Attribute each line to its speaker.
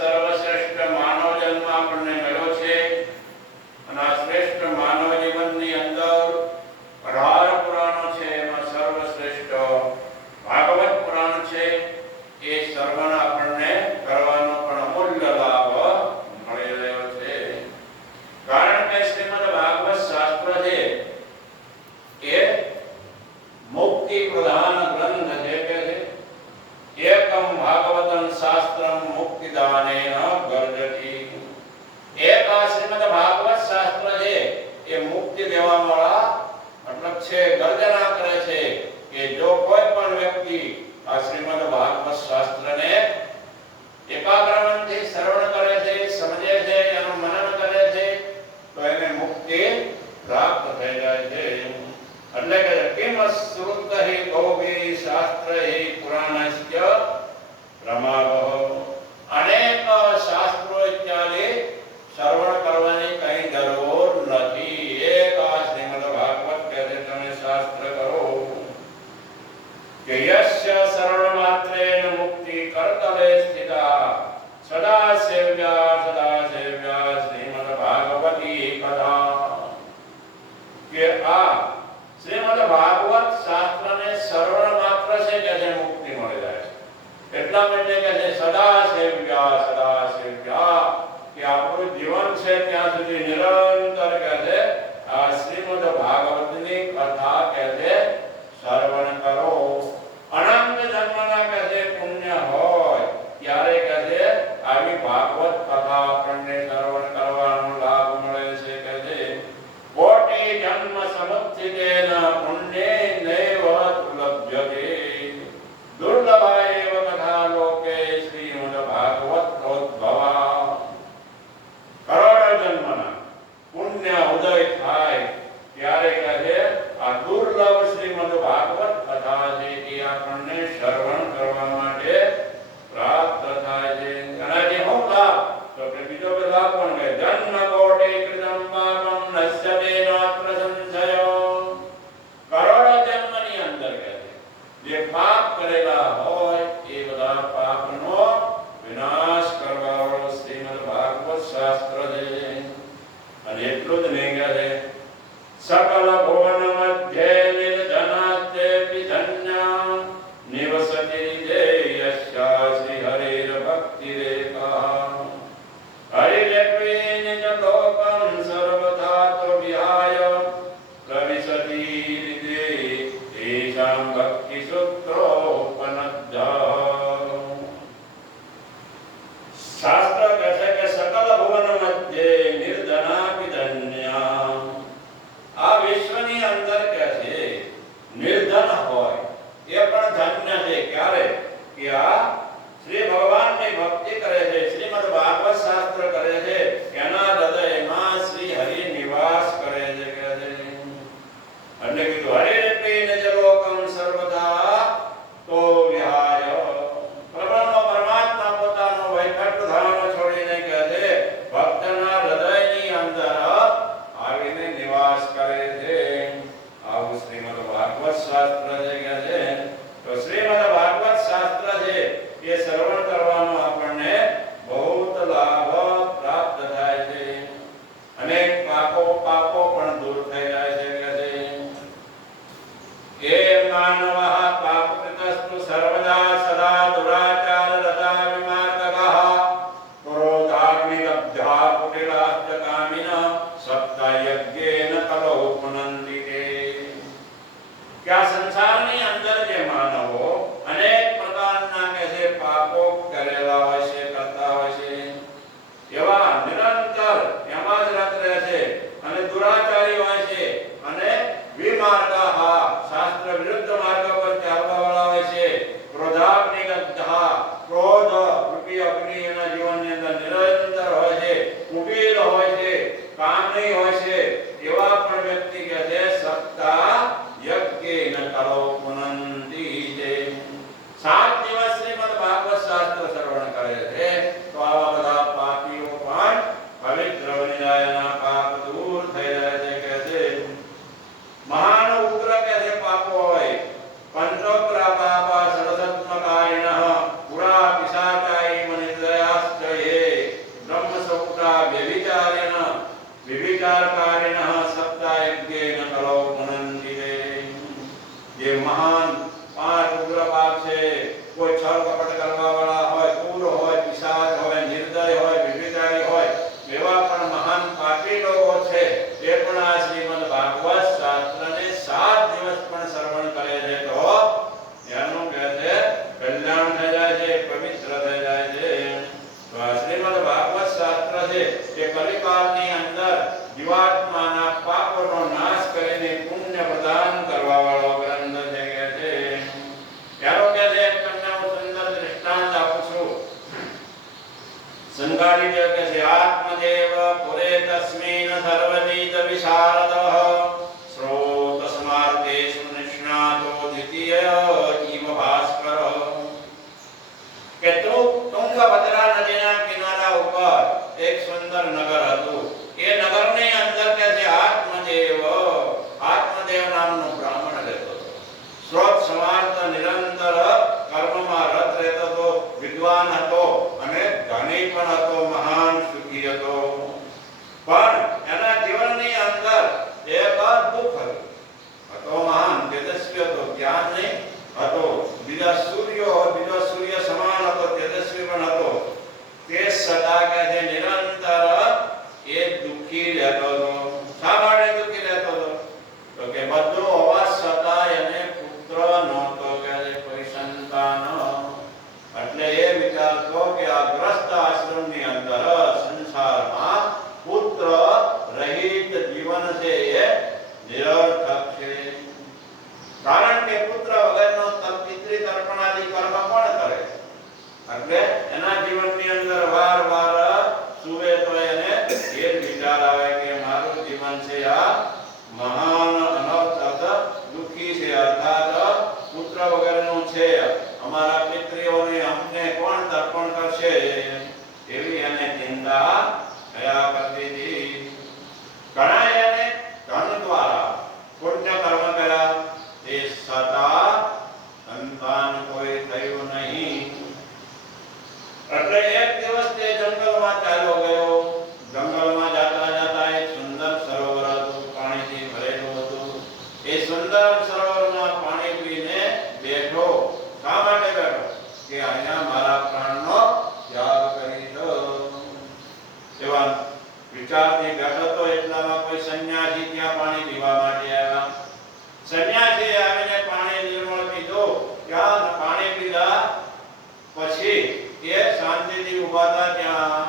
Speaker 1: સર્વશ્રેષ્ઠ માનવ જન્મ આપણને મળ્યો છે. અને આ શ્રેષ્ઠ માનવ જીવનની અંદર અઢાર પુરાણો છે, એમાં સર્વશ્રેષ્ઠ ભાગવત પુરાણ છે. એ સર્વ દાનેન વર્ધતિ એક આ શ્રીમદ ભાગવત શાસ્ત્ર છે એ મુક્તિ દેવા વાળા મતલબ છે ગર્જના કરે છે કે જો કોઈ પણ વ્યક્તિ આ શ્રીમદ ભાગવત શાસ્ત્રી નિરંતર કહે છે આ શ્રીમદ ભાગવતની કથા કહે છે શ્રવણ કરો અનંત જન્મના કહે છે પુણ્ય હોય ત્યારે કહે છે આવી ભાગવત કથા આપણને શ્રવણ કરવાનો લાભ મળે છે કહે છે જન્મ સમર્થિતેના Janga, Exortando. આ શ્રીમદ સાત દિવસ પણ શ્રવણ કરે છે તો પવિત્ર થઈ જાય છે. તો ભાગવત શાસ્ત્ર છે, તે કલિકાળની અંદર જીવાત્માના तस्मिन् सर्वनीतविशारदः स्रोतस्मार्तेषु निष्णातो द्वितीय इव भास्करः। કેટલું ತುಂಗಭದ್ರಾ નદીના કિનારા ઉપર એક સુંદર નગર હતું એ નગરની અંદર કે જે આત્મદેવ આત્મદેવ નામનું અમારા પિતૃઓને અમને કોણ તર્પણ કરશે. એવી અને ચિંતા થયા કરતી હતી. ઘણા ધન દ્વારા પુણ્ય કર્મ કર્યા. તે સતા સંતાન કોઈ થયું નહીં. એટલે એક દિવસ તે જંગલમાં ચાલ્યો ગયો. 我大家